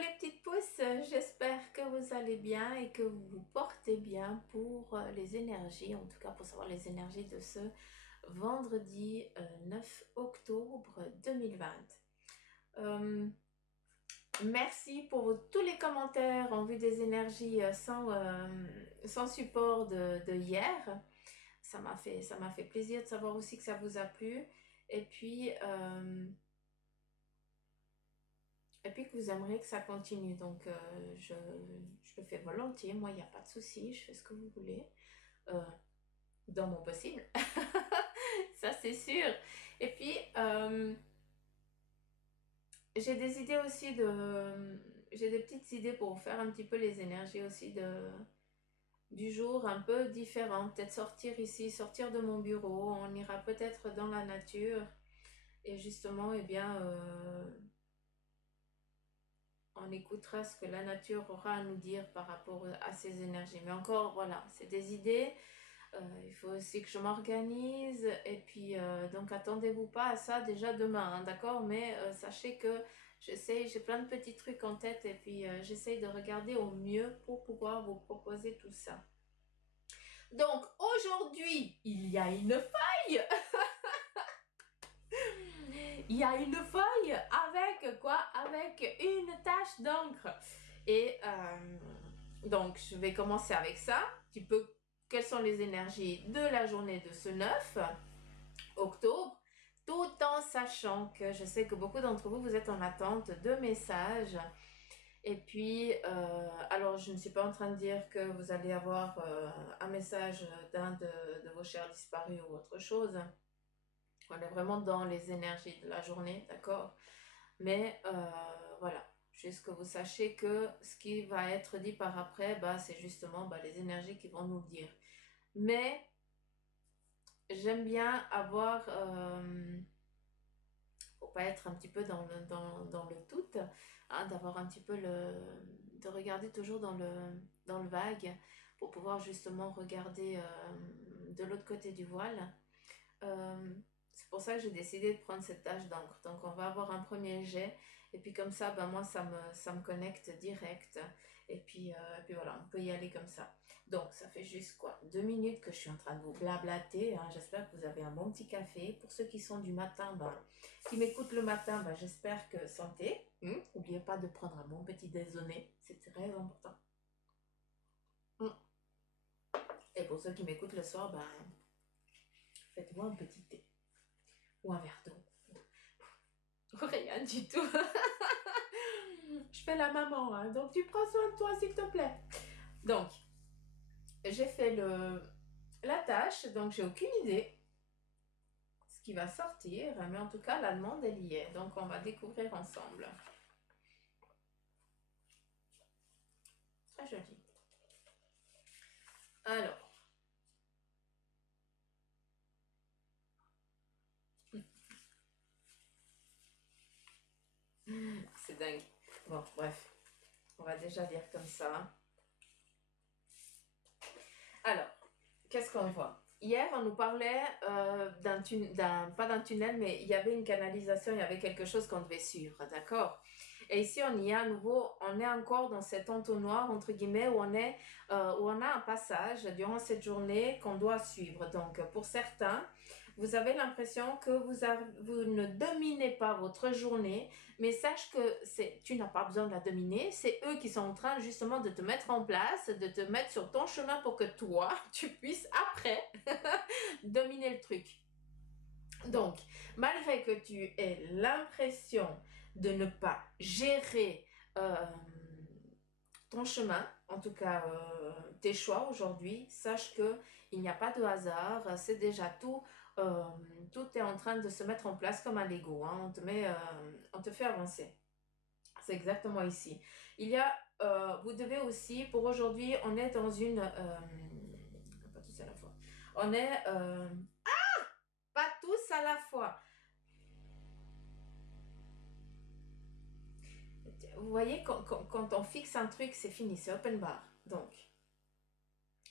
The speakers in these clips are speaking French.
les petites pousses, j'espère que vous allez bien et que vous vous portez bien pour les énergies, en tout cas pour savoir les énergies de ce vendredi 9 octobre 2020. Euh, Merci pour tous les commentaires en vue des énergies sans support de hier. Ça m'a fait plaisir de savoir aussi que ça vous a plu. Et puis, euh, Et puis que vous aimeriez que ça continue. Donc, je le fais volontiers. Moi, il n'y a pas de souci. Je fais ce que vous voulez. Euh, dans mon possible. Ça, c'est sûr. Et puis, j'ai des idées aussi de... J'ai des petites idées pour faire un petit peu les énergies aussi du jour un peu différentes. Peut-être sortir ici, sortir de mon bureau. On ira peut-être dans la nature. Et justement, eh bien... on écoutera ce que la nature aura à nous dire par rapport à ces énergies. Mais encore, voilà, c'est des idées. Il faut aussi que je m'organise. Et puis, donc, attendez-vous pas à ça déjà demain, hein, d'accord? Mais sachez que j'ai plein de petits trucs en tête. Et puis, j'essaye de regarder au mieux pour pouvoir vous proposer tout ça. Donc, aujourd'hui, il y a une faille. Il y a une feuille avec quoi? Avec une tache d'encre. Et donc, je vais commencer avec ça. Un petit peu, quelles sont les énergies de la journée de ce 9 octobre, tout en sachant que je sais que beaucoup d'entre vous, vous êtes en attente de messages. Et puis, alors je ne suis pas en train de dire que vous allez avoir un message d'un de vos chers disparus ou autre chose. On est vraiment dans les énergies de la journée, d'accord? Mais voilà, juste que vous sachiez que ce qui va être dit par après, bah, c'est justement bah, les énergies qui vont nous le dire. Mais j'aime bien avoir, pour pas être un petit peu dans le tout, hein, d'avoir un petit peu de regarder toujours dans le vague pour pouvoir justement regarder de l'autre côté du voile. Euh, c'est pour ça que j'ai décidé de prendre cette tâche d'encre. Donc on va avoir un premier jet et puis comme ça, ben moi ça me connecte direct et puis voilà, on peut y aller comme ça. Donc ça fait juste quoi 2 minutes que je suis en train de vous blablater. Hein. J'espère que vous avez un bon petit café. Pour ceux qui sont du matin, ben, qui m'écoutent le matin, ben, j'espère que santé. N'oubliez pas de prendre un bon petit déjeuner, c'est très important. Et pour ceux qui m'écoutent le soir, ben, faites-moi un petit thé ou un verre d'eau. Rien du tout. Je fais la maman, hein, donc tu prends soin de toi, s'il te plaît. Donc, j'ai fait la tâche, donc j'ai aucune idée ce qui va sortir, mais en tout cas, la demande, elle y est. Donc, on va découvrir ensemble. Très joli. Alors, c'est dingue. Bon, bref, on va déjà dire comme ça. Alors, qu'est-ce qu'on voit? Hier, on nous parlait pas d'un tunnel, mais il y avait une canalisation, il y avait quelque chose qu'on devait suivre, d'accord? Et ici, on y est à nouveau, on est encore dans cet entonnoir, entre guillemets, où on a un passage durant cette journée qu'on doit suivre. Donc, pour certains, vous avez l'impression que vous ne dominez pas votre journée, mais sache que tu n'as pas besoin de la dominer, c'est eux qui sont en train justement de te mettre en place, de te mettre sur ton chemin pour que toi, tu puisses après dominer le truc. Donc, malgré que tu aies l'impression de ne pas gérer ton chemin, en tout cas tes choix aujourd'hui, sache que il n'y a pas de hasard, c'est déjà tout, tout est en train de se mettre en place comme un Lego, hein, on te fait avancer. C'est exactement ici. Il y a, vous devez aussi, pour aujourd'hui, on est dans une, pas tous à la fois, on est, pas tous à la fois. Vous voyez, quand on fixe un truc, c'est fini, c'est open bar. Donc,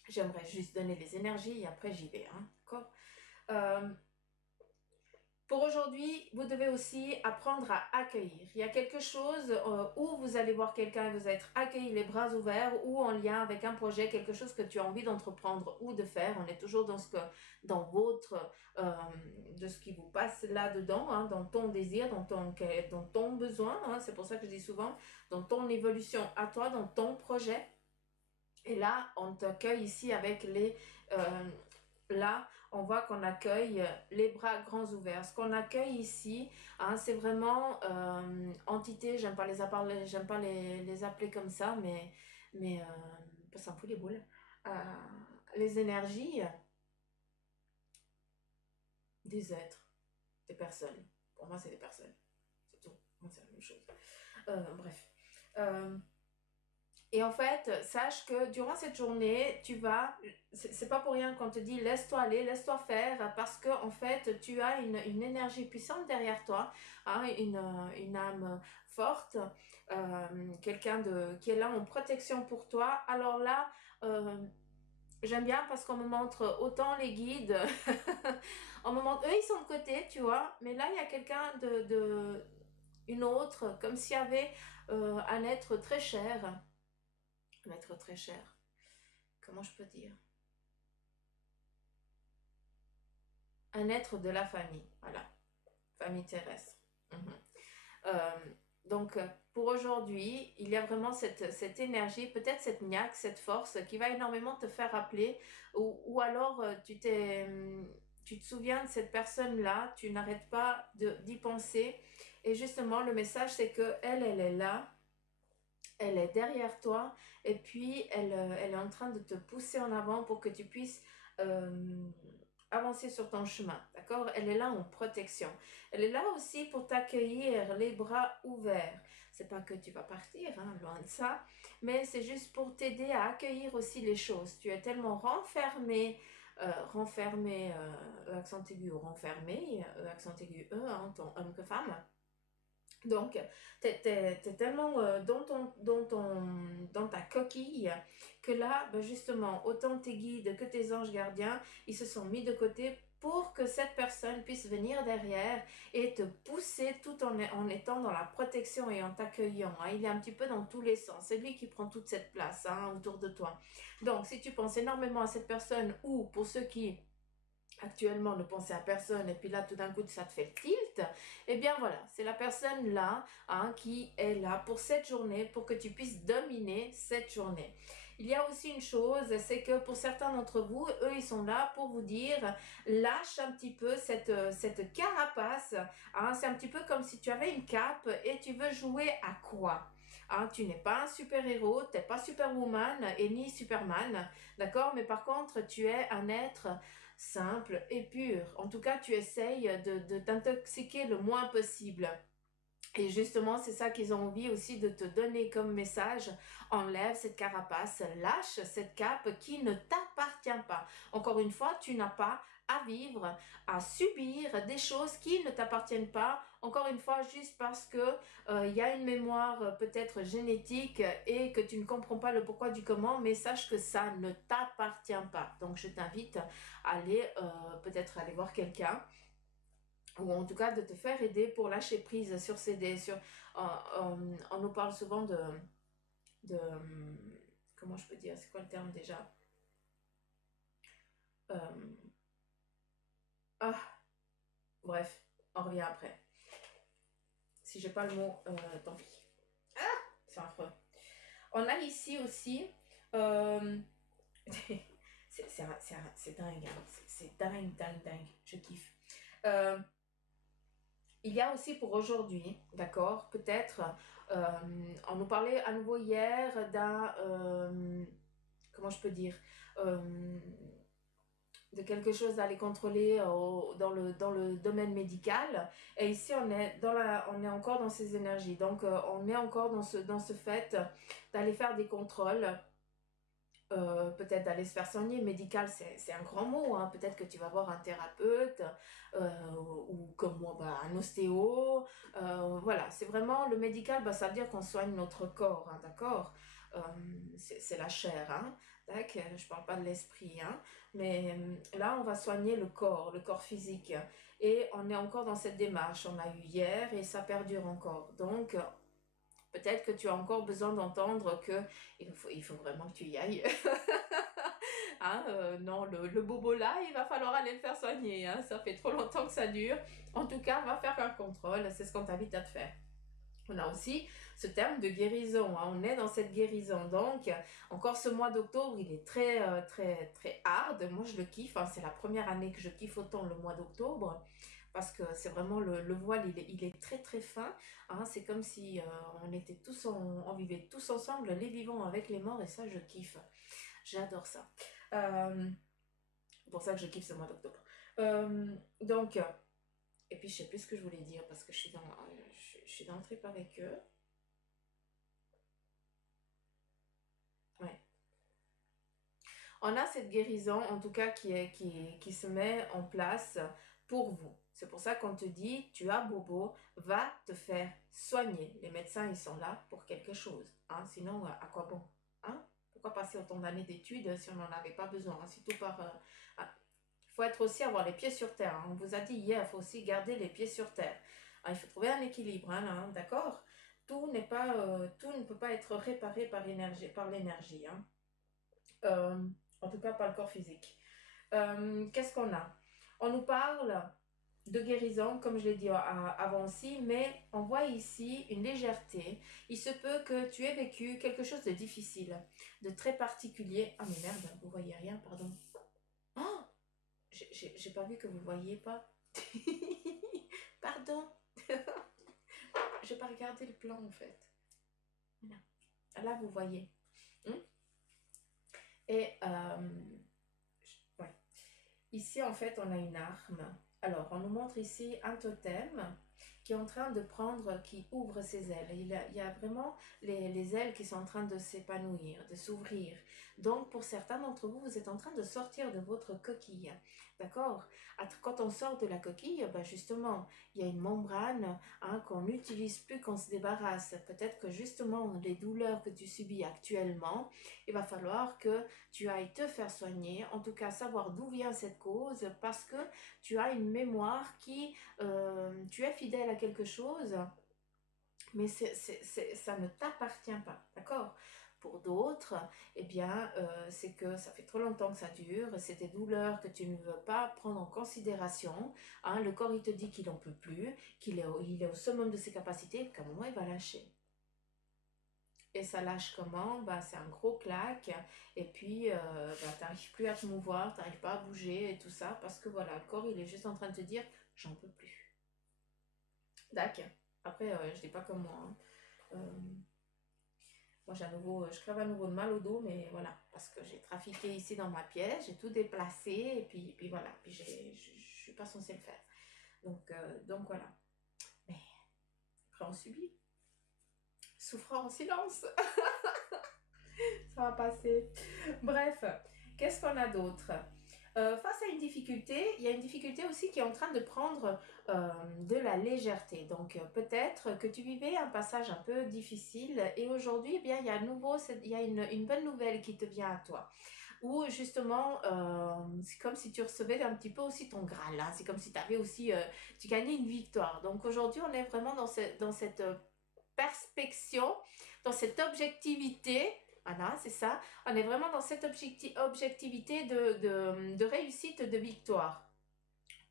j'aimerais juste donner les énergies et après j'y vais. Hein, d'accord. Pour aujourd'hui, vous devez aussi apprendre à accueillir. Il y a quelque chose où vous allez voir quelqu'un et vous allez être accueilli les bras ouverts ou en lien avec un projet, quelque chose que tu as envie d'entreprendre ou de faire. On est toujours dans de ce qui vous passe là-dedans, hein, dans ton désir, dans ton besoin. Hein, c'est pour ça que je dis souvent, dans ton évolution à toi, dans ton projet. Et là, on t'accueille ici avec là, on voit qu'on accueille les bras grands ouverts. Ce qu'on accueille ici, hein, c'est vraiment entité, j'aime pas j'aime pas les appeler comme ça, mais ça me fout les boules. Euh, les énergies des êtres, des personnes. Pour moi, c'est des personnes. C'est tout. Moi, c'est la même chose. Bref. Et en fait, sache que durant cette journée, c'est pas pour rien qu'on te dit laisse-toi aller, laisse-toi faire, parce que en fait, tu as une énergie puissante derrière toi, hein, une âme forte, qui est là en protection pour toi. Alors là, j'aime bien parce qu'on me montre autant les guides, on me montre, eux ils sont de côté, tu vois, mais là il y a quelqu'un une autre, comme s'il y avait un être très cher. Être très cher. Comment je peux dire? Un être de la famille, voilà. Famille terrestre. Mhm. Euh, donc, pour aujourd'hui, il y a vraiment cette énergie, peut-être cette niaque, cette force qui va énormément te faire rappeler, ou alors tu te souviens de cette personne-là, tu n'arrêtes pas d'y penser, et justement, le message, c'est que elle est là, elle est derrière toi et puis elle est en train de te pousser en avant pour que tu puisses euh, avancer sur ton chemin, d'accord? Elle est là en protection. Elle est là aussi pour t'accueillir les bras ouverts. C'est pas que tu vas partir, hein, loin de ça, mais c'est juste pour t'aider à accueillir aussi les choses. Tu es tellement renfermé, accent aigu, renfermé, accent aigu, hein, tant homme que femme. Donc, t'es tellement dans ta coquille que là, ben justement, autant tes guides que tes anges gardiens, ils se sont mis de côté pour que cette personne puisse venir derrière et te pousser tout en étant dans la protection et en t'accueillant. Hein. Il est un petit peu dans tous les sens. C'est lui qui prend toute cette place, hein, autour de toi. Donc, si tu penses énormément à cette personne ou pour ceux qui actuellement ne pensez à personne et puis là tout d'un coup ça te fait le tilt, eh bien voilà, c'est la personne là, hein, qui est là pour cette journée, pour que tu puisses dominer cette journée. Il y a aussi une chose, c'est que pour certains d'entre vous, eux ils sont là pour vous dire lâche un petit peu cette carapace, hein, c'est un petit peu comme si tu avais une cape et tu veux jouer à quoi? Hein, tu n'es pas un super-héros, tu n'es pas Superwoman et ni Superman, d'accord? Mais par contre, tu es un être simple et pur. En tout cas, tu essayes de t'intoxiquer le moins possible. Et justement, c'est ça qu'ils ont envie aussi de te donner comme message. Enlève cette carapace, lâche cette cape qui ne t'appartient pas. Encore une fois, tu n'as pas à vivre, à subir des choses qui ne t'appartiennent pas. Encore une fois, juste parce que il y a une mémoire peut-être génétique et que tu ne comprends pas le pourquoi du comment, mais sache que ça ne t'appartient pas. Donc, je t'invite à aller peut-être aller voir quelqu'un ou en tout cas de te faire aider pour lâcher prise sur on nous parle souvent de comment je peux dire, c'est quoi le terme déjà, euh, ah bref, on revient après, si j'ai pas le mot, tant pis, c'est affreux. On a ici aussi c'est dingue, hein. C'est dingue, je kiffe. Il y a aussi pour aujourd'hui, d'accord, peut-être, on nous parlait à nouveau hier comment je peux dire, euh, de quelque chose à aller contrôler dans le domaine médical. Et ici, on est encore dans ces énergies. Donc, on est encore dans ce fait d'aller faire des contrôles. Peut-être d'aller se faire soigner. Médical, c'est un grand mot. Hein. Peut-être que tu vas voir un thérapeute ou comme moi, bah, un ostéo. Voilà, c'est vraiment le médical, bah, ça veut dire qu'on soigne notre corps, hein, d'accord. c'est la chair, hein. Je parle pas de l'esprit, hein. Mais là, on va soigner le corps physique. Et on est encore dans cette démarche. On a eu hier et ça perdure encore. Donc, peut-être que tu as encore besoin d'entendre que il faut vraiment que tu y ailles. Hein, non, le bobo là, il va falloir aller le faire soigner. Hein, ça fait trop longtemps que ça dure. En tout cas, on va faire un contrôle. C'est ce qu'on t'invite à te faire. On a aussi ce terme de guérison, hein. On est dans cette guérison. Donc, encore ce mois d'octobre, il est très, très, très hard. Moi, je le kiffe, hein. C'est la première année que je kiffe autant le mois d'octobre. Parce que c'est vraiment le voile, il est très très fin. Hein. C'est comme si on était tous, on vivait tous ensemble, les vivants avec les morts, et ça, je kiffe. J'adore ça. C'est pour ça que je kiffe ce mois d'octobre. Donc, et puis je sais plus ce que je voulais dire parce que je suis dans le trip avec eux. Ouais. On a cette guérison, en tout cas, qui se met en place pour vous. C'est pour ça qu'on te dit, tu as bobo, va te faire soigner. Les médecins, ils sont là pour quelque chose. Hein? Sinon, à quoi bon? Hein? Pourquoi passer autant d'années d'études si on n'en avait pas besoin? Hein? Surtout par... il faut être aussi avoir les pieds sur terre. Hein. On vous a dit hier, il faut aussi garder les pieds sur terre. Hein, il faut trouver un équilibre, hein, hein, d'accord? Tout n'est pas, tout ne peut pas être réparé par l'énergie. Hein. En tout cas, pas le corps physique. Qu'est-ce qu'on a? On nous parle de guérison, comme je l'ai dit avant aussi, mais on voit ici une légèreté. Il se peut que tu aies vécu quelque chose de difficile, de très particulier. Ah mais merde, vous voyez rien, pardon. Oh, j'ai pas vu que vous voyez pas. Pardon. J'ai pas regardé le plan en fait. Là, vous voyez. Et ouais. Ici, en fait, on a une arme. Alors, on nous montre ici un totem qui est en train de prendre, qui ouvre ses ailes. Il y a vraiment les ailes qui sont en train de s'épanouir, de s'ouvrir. Donc, pour certains d'entre vous, vous êtes en train de sortir de votre coquille. D'accord? Quand on sort de la coquille, ben justement, il y a une membrane hein, qu'on n'utilise plus, qu'on se débarrasse. Peut-être que justement, les douleurs que tu subis actuellement, il va falloir que tu ailles te faire soigner, en tout cas savoir d'où vient cette cause, parce que tu as une mémoire tu es fidèle à quelque chose, mais ça ne t'appartient pas, d'accord? Pour d'autres, eh bien, c'est que ça fait trop longtemps que ça dure, c'est des douleurs que tu ne veux pas prendre en considération. Hein, le corps, il te dit qu'il n'en peut plus, il est au summum de ses capacités, qu'à un moment, il va lâcher. Et ça lâche comment? Bah, c'est un gros claque. Et puis, bah, t'arrives plus à te mouvoir, t'arrives pas à bouger et tout ça. Parce que voilà, le corps, il est juste en train de te dire, j'en peux plus. D'accord. Après, je dis pas comme moi. Hein. Moi, je crève à nouveau de mal au dos, mais voilà. Parce que j'ai trafiqué ici dans ma pièce, j'ai tout déplacé. Et puis voilà. Puis je suis pas censée le faire. Donc voilà. Mais après, on subit. Souffrant en silence. Ça va passer. Bref, qu'est-ce qu'on a d'autre? Face à une difficulté, il y a une difficulté aussi qui est en train de prendre de la légèreté. Donc peut-être que tu vivais un passage un peu difficile et aujourd'hui, eh bien, il y a à nouveau il y a une bonne nouvelle qui te vient à toi. Ou justement, c'est comme si tu recevais un petit peu aussi ton Graal. Hein. C'est comme si tu avais aussi, tu gagnais une victoire. Donc aujourd'hui, on est vraiment dans cette perspection, dans cette objectivité. Voilà, c'est ça. On est vraiment dans cette objectivité de réussite, de victoire.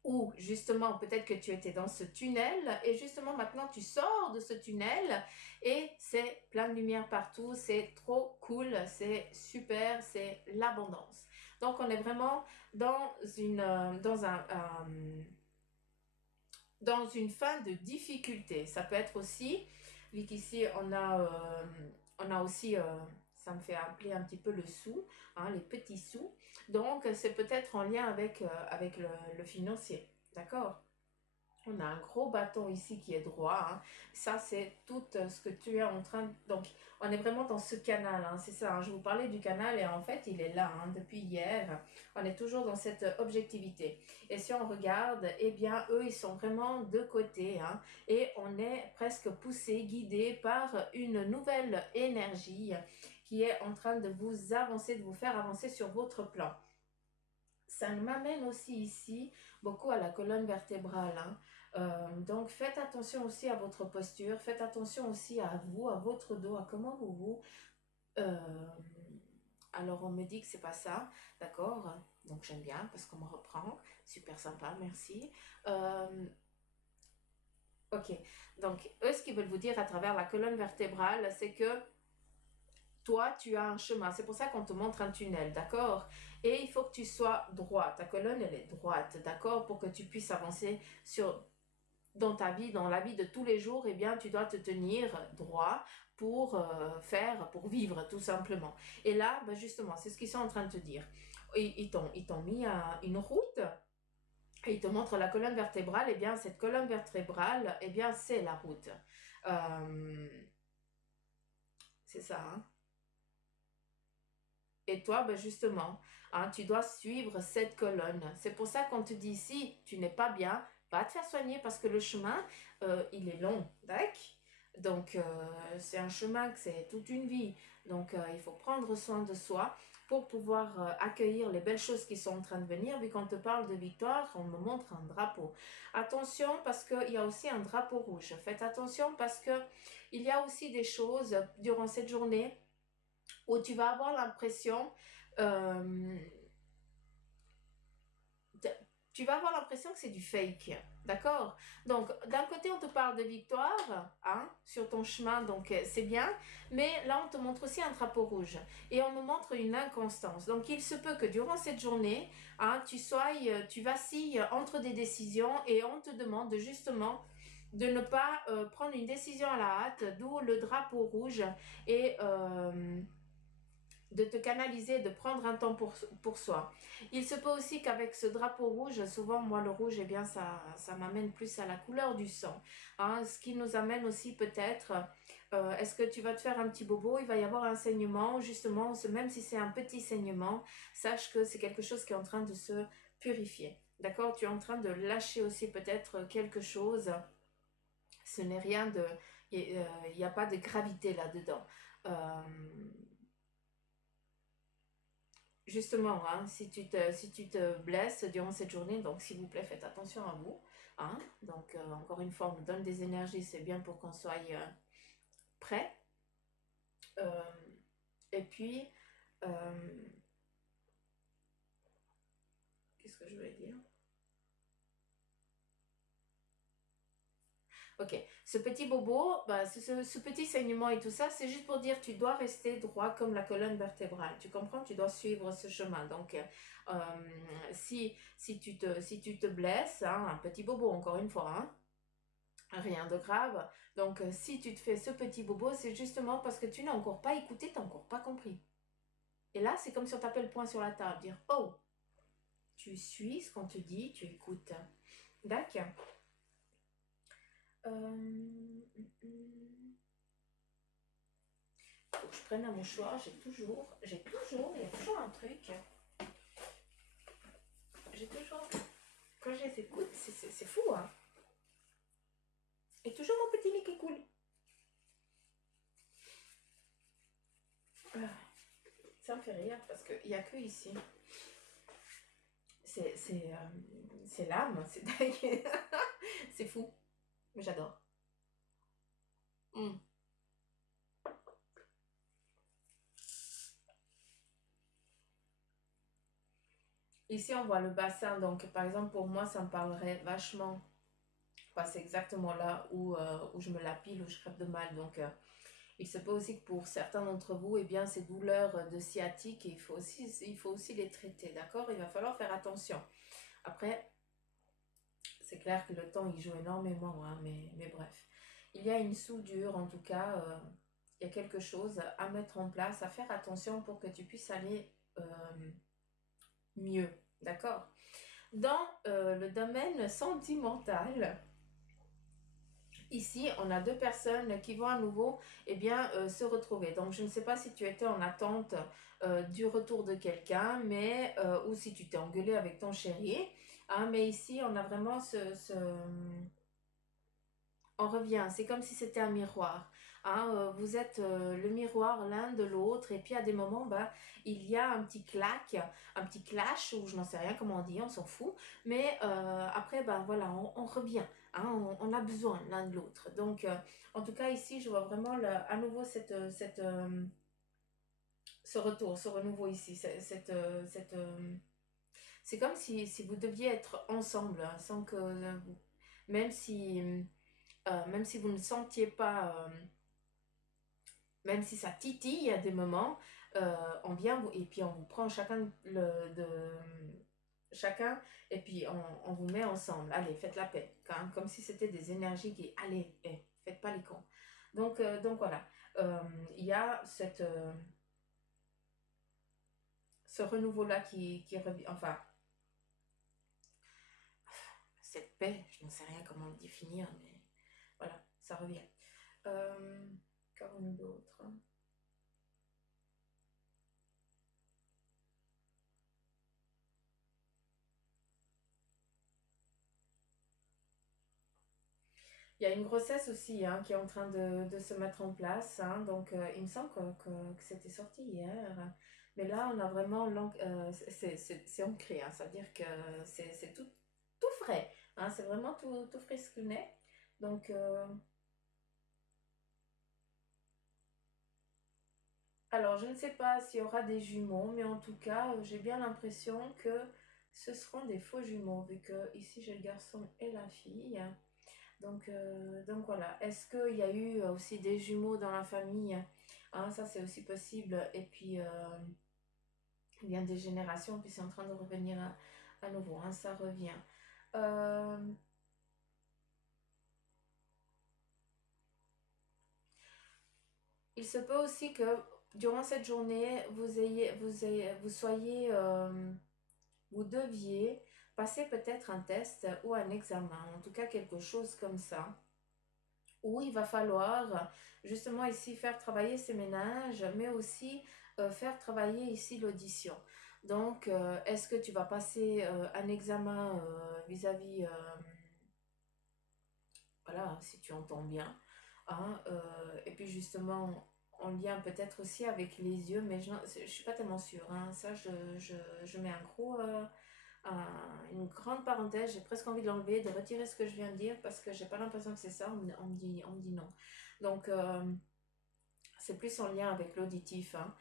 Ou justement, peut-être que tu étais dans ce tunnel et justement maintenant tu sors de ce tunnel et c'est plein de lumière partout, c'est trop cool, c'est super, c'est l'abondance. Donc on est vraiment dans une fin de difficulté. Ça peut être aussi, vu qu'ici on a aussi, ça me fait appeler un petit peu le sou, hein, les petits sous. Donc c'est peut-être en lien avec le financier, d'accord? On a un gros bâton ici qui est droit. Hein. Ça, c'est tout ce que tu es en train de... Donc, on est vraiment dans ce canal. Hein. C'est ça. Hein. Je vous parlais du canal et en fait, il est là hein, depuis hier. On est toujours dans cette objectivité. Et si on regarde, eh bien, eux, ils sont vraiment de côté. Hein. Et on est presque poussé, guidé par une nouvelle énergie qui est en train de vous avancer, de vous faire avancer sur votre plan. Ça m'amène aussi ici beaucoup à la colonne vertébrale, hein. Donc faites attention aussi à votre posture, faites attention aussi à vous, à votre dos, à comment vous euh, alors on me dit que c'est pas ça, d'accord? Donc j'aime bien parce qu'on me reprend, super sympa, merci. Euh, ok, donc eux ce qu'ils veulent vous dire à travers la colonne vertébrale, c'est que toi, tu as un chemin. C'est pour ça qu'on te montre un tunnel, d'accord? Et il faut que tu sois droit. Ta colonne, elle est droite, d'accord? Pour que tu puisses avancer dans ta vie, dans la vie de tous les jours, eh bien, tu dois te tenir droit pour pour vivre, tout simplement. Et là, ben justement, c'est ce qu'ils sont en train de te dire. Ils t'ont mis une route et ils te montrent la colonne vertébrale. Eh bien, cette colonne vertébrale, eh bien, c'est la route. Euh, c'est ça, hein? Et toi, ben justement, hein, tu dois suivre cette colonne. C'est pour ça qu'on te dit, si tu n'es pas bien, va te faire soigner parce que le chemin, il est long, d'accord? Donc, c'est un chemin que c'est toute une vie. Donc, il faut prendre soin de soi pour pouvoir accueillir les belles choses qui sont en train de venir. Vu qu'on te parle de victoire, on me montre un drapeau. Attention parce qu'il y a aussi un drapeau rouge. Faites attention parce que il y a aussi des choses durant cette journée où tu vas avoir l'impression, euh, tu vas avoir l'impression que c'est du fake, d'accord? Donc, d'un côté, on te parle de victoire, hein, sur ton chemin, donc c'est bien, mais là, on te montre aussi un drapeau rouge et on nous montre une inconstance. Donc, il se peut que durant cette journée, hein, tu vacilles entre des décisions et on te demande justement de ne pas prendre une décision à la hâte, d'où le drapeau rouge et de te canaliser, de prendre un temps pour soi. Il se peut aussi qu'avec ce drapeau rouge, souvent moi le rouge, eh bien ça m'amène plus à la couleur du sang, hein, ce qui nous amène aussi peut-être, est-ce que tu vas te faire un petit bobo, il va y avoir un saignement, justement, même si c'est un petit saignement, sache que c'est quelque chose qui est en train de se purifier, d'accord? Tu es en train de lâcher aussi peut-être quelque chose, ce n'est rien de, il n'y a pas de gravité là-dedans. Euh, Justement, hein, si tu te blesses durant cette journée, donc s'il vous plaît, faites attention à vous, hein. Donc, encore une fois, on me donne des énergies, c'est bien pour qu'on soit prêt. Euh, et puis, euh, qu'est-ce que je voulais dire? Ok, ce petit bobo, bah, ce petit saignement et tout ça, c'est juste pour dire tu dois rester droit comme la colonne vertébrale. Tu comprends? Tu dois suivre ce chemin. Donc, si tu te blesses, hein, un petit bobo, encore une fois, hein, rien de grave. Donc, si tu te fais ce petit bobo, c'est justement parce que tu n'as encore pas écouté, tu n'as encore pas compris. Et là, c'est comme si on tapait le poing sur la table, dire oh, tu suis ce qu'on te dit, tu écoutes. D'accord. Faut que je prenne un mouchoir, il y a toujours un truc. J'ai toujours, quand je les écoute, c'est fou, hein. Et toujours mon petit nez qui coule. Ah, ça me fait rire parce qu'il n'y a que ici. C'est l'âme, c'est dingue. C'est fou, mais j'adore. Mm. Ici, on voit le bassin, donc par exemple, pour moi, ça me parlerait vachement. Enfin, c'est exactement là où je me lapine, où je crève de mal. Donc, il se peut aussi que pour certains d'entre vous, eh bien, ces douleurs de sciatique, il faut aussi les traiter, d'accord? Il va falloir faire attention. Après, c'est clair que le temps, il joue énormément, hein, mais bref. Il y a une soudure, en tout cas, il y a quelque chose à mettre en place, à faire attention pour que tu puisses aller mieux, d'accord? Dans le domaine sentimental, ici, on a deux personnes qui vont à nouveau eh bien, se retrouver. Donc, je ne sais pas si tu étais en attente du retour de quelqu'un, mais ou si tu t'es engueulé avec ton chéri. Hein, mais ici, on a vraiment on revient, c'est comme si c'était un miroir. Hein, vous êtes le miroir l'un de l'autre et puis à des moments, bah, il y a un petit clac, un petit clash, ou je n'en sais rien comment on dit, on s'en fout. Mais après, ben voilà, on revient. Hein, on a besoin l'un de l'autre. Donc, en tout cas, ici, je vois vraiment à nouveau ce retour, ce renouveau ici. C'est comme si vous deviez être ensemble, hein, sans que, même si, même si vous ne sentiez pas, même si ça titille à des moments, on vient et puis on vous prend chacun et puis on vous met ensemble. Allez, faites la paix, hein, comme si c'était des énergies qui, allez, faites pas les cons. Donc voilà, il y a ce renouveau-là qui revient, enfin, cette paix, je n'en sais rien comment le définir, mais voilà, ça revient. Qu'avons-nous d'autre? Il y a une grossesse aussi, hein, qui est en train de se mettre en place, hein, donc il me semble que c'était sorti hier. Mais là, on a vraiment c'est ancré, hein, ça veut dire que c'est tout frais. Hein, c'est vraiment tout frais ce qu'on est. Donc, alors, je ne sais pas s'il y aura des jumeaux, mais en tout cas, j'ai bien l'impression que ce seront des faux jumeaux, vu que ici j'ai le garçon et la fille. Donc voilà. Est-ce qu'il y a eu aussi des jumeaux dans la famille? Hein, ça, c'est aussi possible. Et puis, il y a des générations, puis c'est en train de revenir à nouveau. Hein, ça revient. Euh, il se peut aussi que durant cette journée, vous soyez, vous deviez passer peut-être un test ou un examen, en tout cas quelque chose comme ça, où il va falloir justement ici faire travailler ces ménages, mais aussi faire travailler ici l'audition. Donc, est-ce que tu vas passer un examen vis-à-vis, voilà, si tu entends bien, hein, et puis justement en lien peut-être aussi avec les yeux, mais je suis pas tellement sûre. Hein, ça, je mets une grande parenthèse, j'ai presque envie de l'enlever, de retirer ce que je viens de dire parce que j'ai pas l'impression que c'est ça, on me dit non. Donc, c'est plus en lien avec l'auditif. Hein.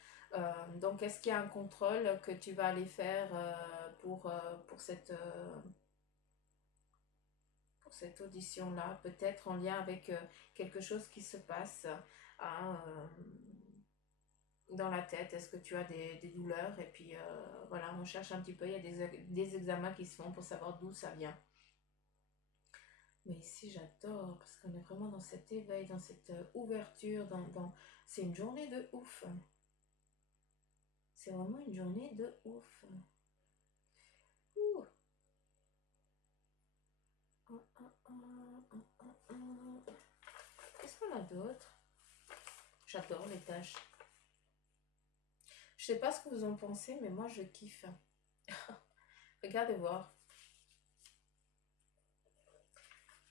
Donc, est-ce qu'il y a un contrôle que tu vas aller faire pour cette audition-là, peut-être en lien avec quelque chose qui se passe hein, dans la tête? Est-ce que tu as des douleurs? Et puis, voilà, on cherche un petit peu, il y a des examens qui se font pour savoir d'où ça vient. Mais ici, j'adore parce qu'on est vraiment dans cet éveil, dans cette ouverture, c'est une journée de ouf. C'est vraiment une journée de ouf. Ouh. Qu'est-ce qu'on a d'autre? J'adore les tâches. Je sais pas ce que vous en pensez, mais moi je kiffe. Regardez voir.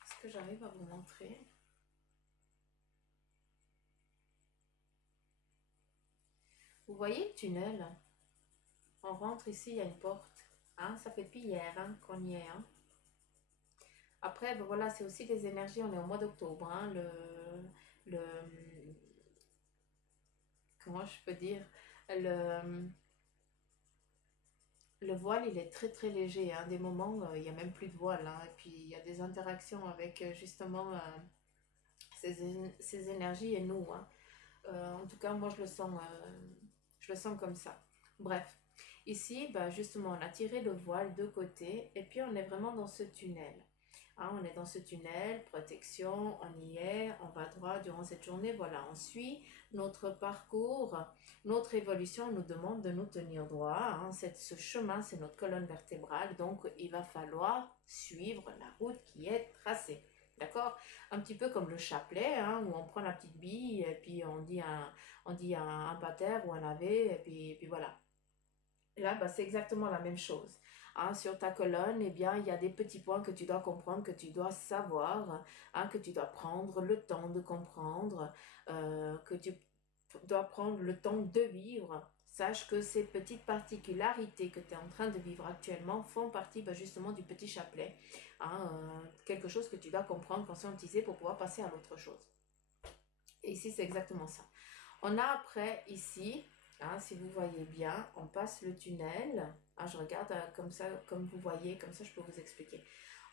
Est-ce que j'arrive à vous montrer? Vous voyez le tunnel? On rentre ici, il y a une porte. Hein, ça fait depuis hier hein, qu'on y est. Hein. Après, ben voilà, c'est aussi des énergies. On est au mois d'octobre. Hein, le, comment je peux dire? Le, le voile, il est très très léger. Hein. Des moments, il n'y a même plus de voile. Hein. Et puis, il y a des interactions avec justement ces énergies et nous. Hein. En tout cas, moi, je le sens comme ça. Bref, ici, bah, justement, on a tiré le voile de côté et puis on est vraiment dans ce tunnel. Hein, on est dans ce tunnel, protection, on y est, on va droit durant cette journée. Voilà, on suit notre parcours, notre évolution nous demande de nous tenir droit. Hein, ce chemin, c'est notre colonne vertébrale, donc il va falloir suivre la route qui est tracée. D'accord? Un petit peu comme le chapelet, hein, où on prend la petite bille et puis on dit un pater ou un ave, et puis voilà. Et là, bah, c'est exactement la même chose. Hein, sur ta colonne, eh bien, il y a des petits points que tu dois comprendre, que tu dois savoir, hein, que tu dois prendre le temps de comprendre, que tu dois prendre le temps de vivre. Sache que ces petites particularités que tu es en train de vivre actuellement font partie bah, justement du petit chapelet. Hein, quelque chose que tu dois comprendre, conscientiser pour pouvoir passer à l'autre chose. Et ici, c'est exactement ça. On a après ici, hein, si vous voyez bien, on passe le tunnel. Ah, je regarde comme ça, comme vous voyez, comme ça je peux vous expliquer.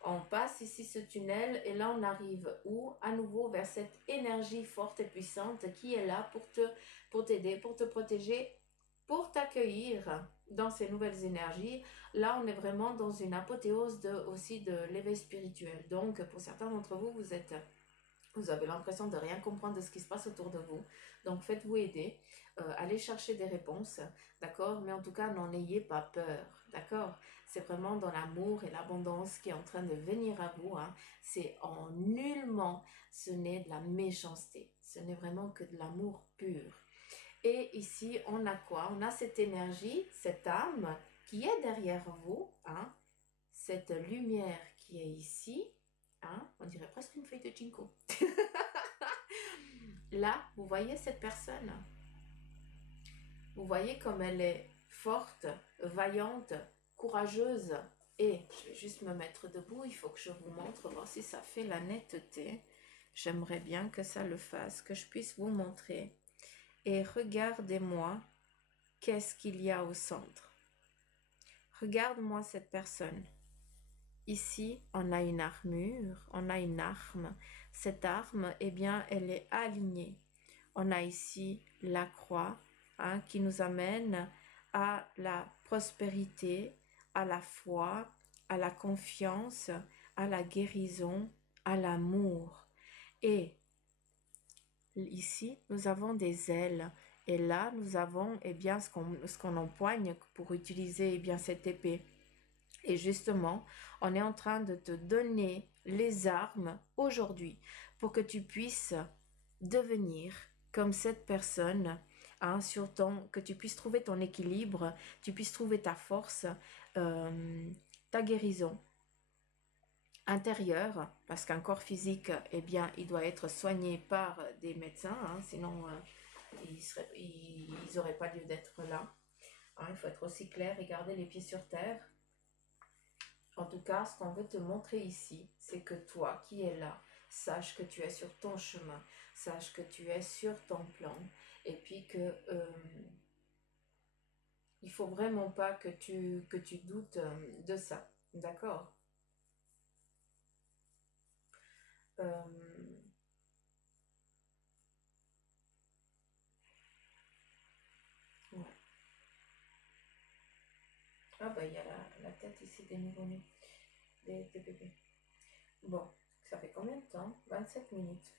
On passe ici ce tunnel et là on arrive où? À nouveau vers cette énergie forte et puissante qui est là pour t'aider, pour te protéger, pour t'accueillir dans ces nouvelles énergies. Là on est vraiment dans une apothéose aussi de l'éveil spirituel. Donc pour certains d'entre vous, vous avez l'impression de rien comprendre de ce qui se passe autour de vous. Donc faites-vous aider, allez chercher des réponses, d'accord? Mais en tout cas, n'en ayez pas peur, d'accord? C'est vraiment dans l'amour et l'abondance qui est en train de venir à vous. Hein. C'est en nullement, ce n'est de la méchanceté. Ce n'est vraiment que de l'amour pur. Et ici, on a quoi? On a cette énergie, cette âme qui est derrière vous, hein? Cette lumière qui est ici, hein? On dirait presque une feuille de ginkgo. Là, vous voyez cette personne. Vous voyez comme elle est forte, vaillante, courageuse. Et je vais juste me mettre debout. Il faut que je vous montre, voir si ça fait la netteté. J'aimerais bien que ça le fasse, que je puisse vous montrer. Et regardez-moi, qu'est-ce qu'il y a au centre. Regarde-moi cette personne. Ici, on a une armure, on a une arme. Cette arme, eh bien, elle est alignée. On a ici la croix, hein, qui nous amène à la prospérité, à la foi, à la confiance, à la guérison, à l'amour. Et ici, nous avons des ailes. Et là, nous avons eh bien, ce qu'on empoigne pour utiliser eh bien, cette épée. Et justement, on est en train de te donner les armes aujourd'hui pour que tu puisses devenir comme cette personne, hein, que tu puisses trouver ton équilibre, tu puisses trouver ta force, ta guérison intérieure, parce qu'un corps physique, eh bien, il doit être soigné par des médecins, hein, sinon ils n'auraient pas lieu d'être là. Hein, il faut être aussi clair et garder les pieds sur terre. En tout cas, ce qu'on veut te montrer ici, c'est que toi qui es là, sache que tu es sur ton chemin, sache que tu es sur ton plan, et puis que il faut vraiment pas que tu doutes de ça, d'accord? euh, ouais. Ah bah il y a la tête ici des nouveau-nés, des bébés. Bon, ça fait combien de temps? 27 minutes.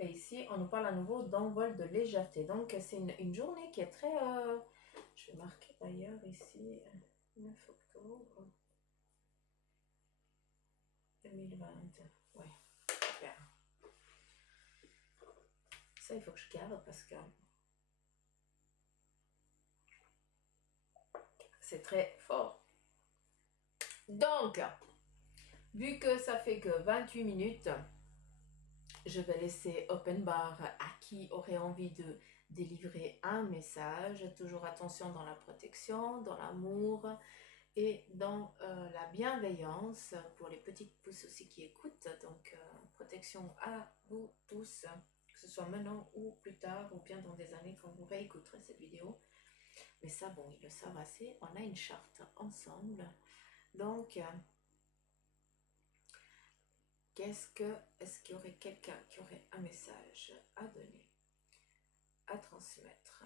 Et ici, on nous parle à nouveau d'envol de légèreté. Donc, c'est une journée qui est très... je vais marquer d'ailleurs ici, 9 octobre 2020. Ouais, super. Ça, il faut que je garde parce que c'est très fort. Donc, vu que ça fait que 28 minutes, je vais laisser open bar à qui aurait envie de délivrer un message. Toujours attention dans la protection, dans l'amour et dans la bienveillance pour les petites pousses aussi qui écoutent. Donc, protection à vous tous, que ce soit maintenant ou plus tard ou bien dans des années quand vous réécouterez cette vidéo. Mais ça, bon, ils le savent assez. On a une charte ensemble. Donc, est-ce qu'il y aurait quelqu'un qui aurait un message à donner, à transmettre?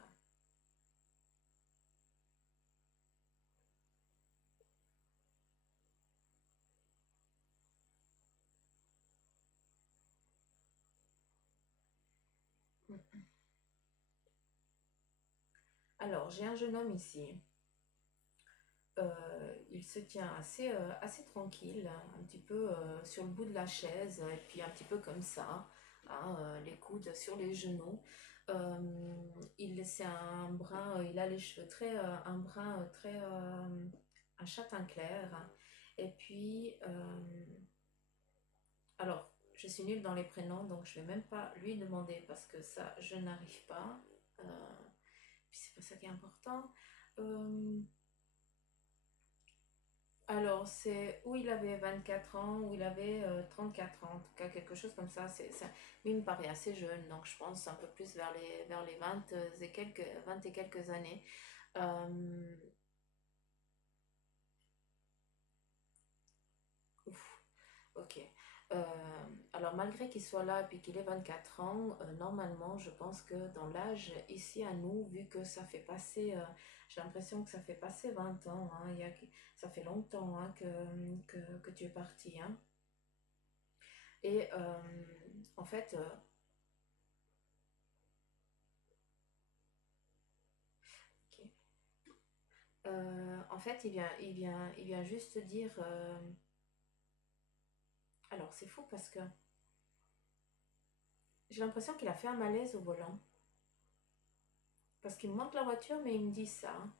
Alors, j'ai un jeune homme ici. Il se tient assez tranquille, un petit peu sur le bout de la chaise, et puis un petit peu comme ça, hein, les coudes sur les genoux. C'est un brun, il a les cheveux très, un brun très, un châtain clair. Et puis, alors, je suis nulle dans les prénoms, donc je vais même pas lui demander parce que ça, je n'arrive pas. Euh, Puis c'est pas ça qui est important. Euh, alors, c'est où il avait 24 ans, où il avait 34 ans, en tout cas quelque chose comme ça. Mais il me paraît assez jeune, donc je pense un peu plus vers les 20 20 et quelques années. Euh, ouf, ok. Euh, alors, malgré qu'il soit là et puis qu'il ait 24 ans, normalement, je pense que dans l'âge ici à nous, vu que ça fait passer, j'ai l'impression que ça fait passer 20 ans, hein, ça fait longtemps hein, que tu es parti. Hein. Et en fait, ok. En fait, il vient juste dire. Alors, c'est fou parce que j'ai l'impression qu'il a fait un malaise au volant. Parce qu'il me montre la voiture, mais il me dit ça. Hein.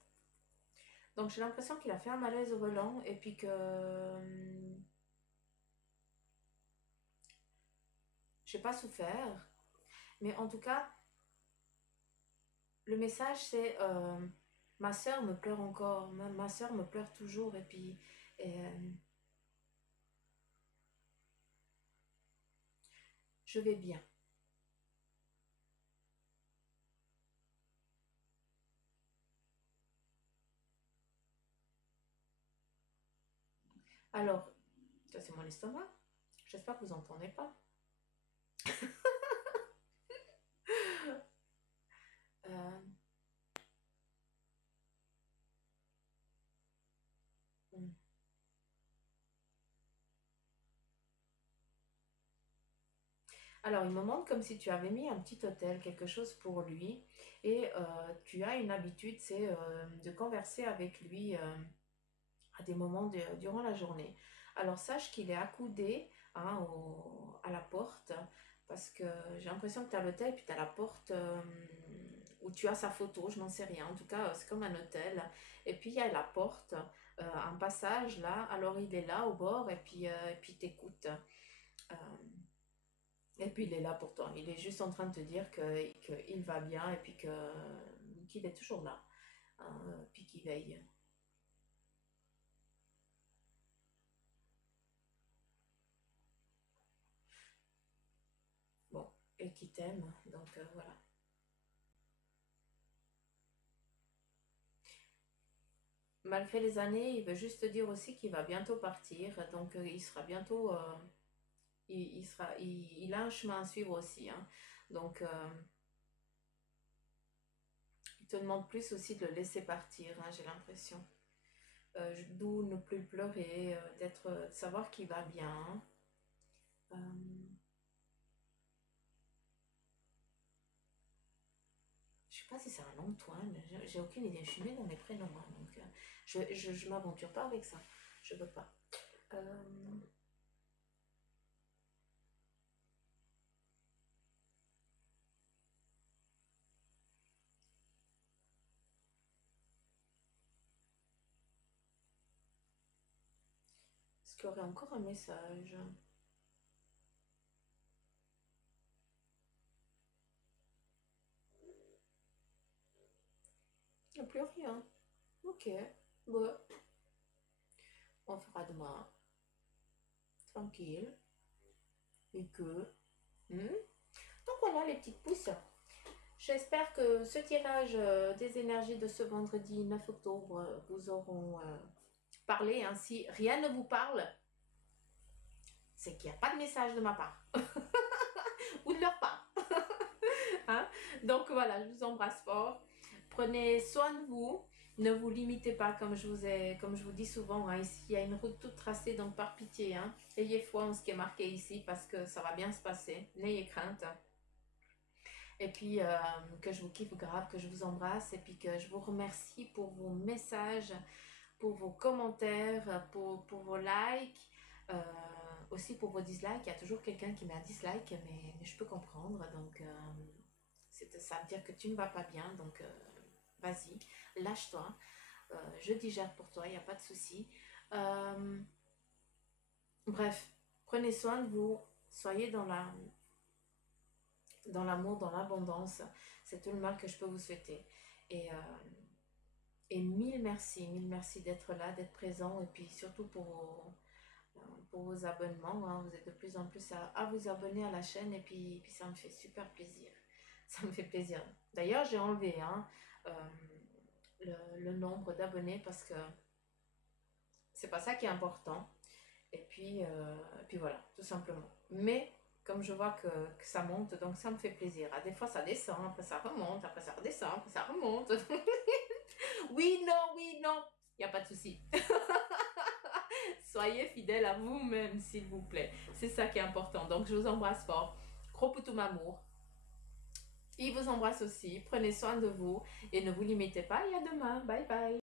Donc, j'ai l'impression qu'il a fait un malaise au volant et puis que j'ai pas souffert. Mais en tout cas, le message c'est ma soeur me pleure encore, ma soeur me pleure toujours et puis je vais bien. Alors, ça c'est mon estomac. J'espère que vous entendez pas. Euh, hmm. Alors, il me montre comme si tu avais mis un petit hôtel, quelque chose pour lui, et tu as une habitude, c'est de converser avec lui à des moments durant la journée. Alors, sache qu'il est accoudé hein, à la porte, parce que j'ai l'impression que tu as l'hôtel, et puis tu as la porte où tu as sa photo, je n'en sais rien. En tout cas, c'est comme un hôtel. Et puis, il y a la porte, un passage là. Alors, il est là au bord, et puis t'écoute. Euh, et puis il est là pour toi. Il est juste en train de te dire qu'il va bien et puis qu'il est toujours là. Hein, puis qu'il veille. Bon, et qu'il t'aime. Donc voilà. Malgré les années, il veut juste te dire aussi qu'il va bientôt partir. Donc il sera bientôt. Il a un chemin à suivre aussi. Hein. Donc il te demande plus aussi de le laisser partir, hein, j'ai l'impression. D'où ne plus pleurer, de savoir qu'il va bien. Euh, Je sais pas si c'est un Antoine, j'ai aucune idée. Je suis nulle dans les prénoms, hein, donc je m'aventure pas avec ça. Je veux pas. Euh, Est-ce qu'il y aurait encore un message? Il n'y a plus rien. Ok. Bon, on fera demain. Tranquille. Et que. Hmm. Donc voilà les petites pousses. J'espère que ce tirage des énergies de ce vendredi 9 octobre vous auront parlé. Hein. Si rien ne vous parle, c'est qu'il n'y a pas de message de ma part. Ou de leur part. Hein. Donc voilà, je vous embrasse fort. Prenez soin de vous. Ne vous limitez pas, comme je vous dis souvent, hein, ici il y a une route toute tracée, donc par pitié, hein, ayez foi en ce qui est marqué ici parce que ça va bien se passer. N'ayez crainte. Et puis que je vous kiffe grave, que je vous embrasse et puis que je vous remercie pour vos messages, pour vos commentaires, pour vos likes, euh, aussi pour vos dislikes. Il y a toujours quelqu'un qui met un dislike, mais je peux comprendre. Donc ça veut dire que tu ne vas pas bien, donc vas-y, lâche-toi. Je digère pour toi, il n'y a pas de souci. Bref, prenez soin de vous, soyez dans l'amour, dans l'abondance. C'est tout le mal que je peux vous souhaiter. Et mille merci d'être là, d'être présent, et puis surtout pour vos abonnements. Hein. Vous êtes de plus en plus à vous abonner à la chaîne, et puis ça me fait super plaisir. Ça me fait plaisir. D'ailleurs, j'ai enlevé le nombre d'abonnés parce que c'est pas ça qui est important. Et puis voilà, tout simplement. Mais comme je vois que ça monte, donc ça me fait plaisir. Ah, des fois ça descend, après ça remonte, après ça redescend, après ça remonte. Oui, non, il n'y a pas de souci. Soyez fidèles à vous-même, s'il vous plaît. C'est ça qui est important. Donc je vous embrasse fort. Gros poutou m'amour. Il vous embrasse aussi. Prenez soin de vous et ne vous limitez pas. Et à demain. Bye bye.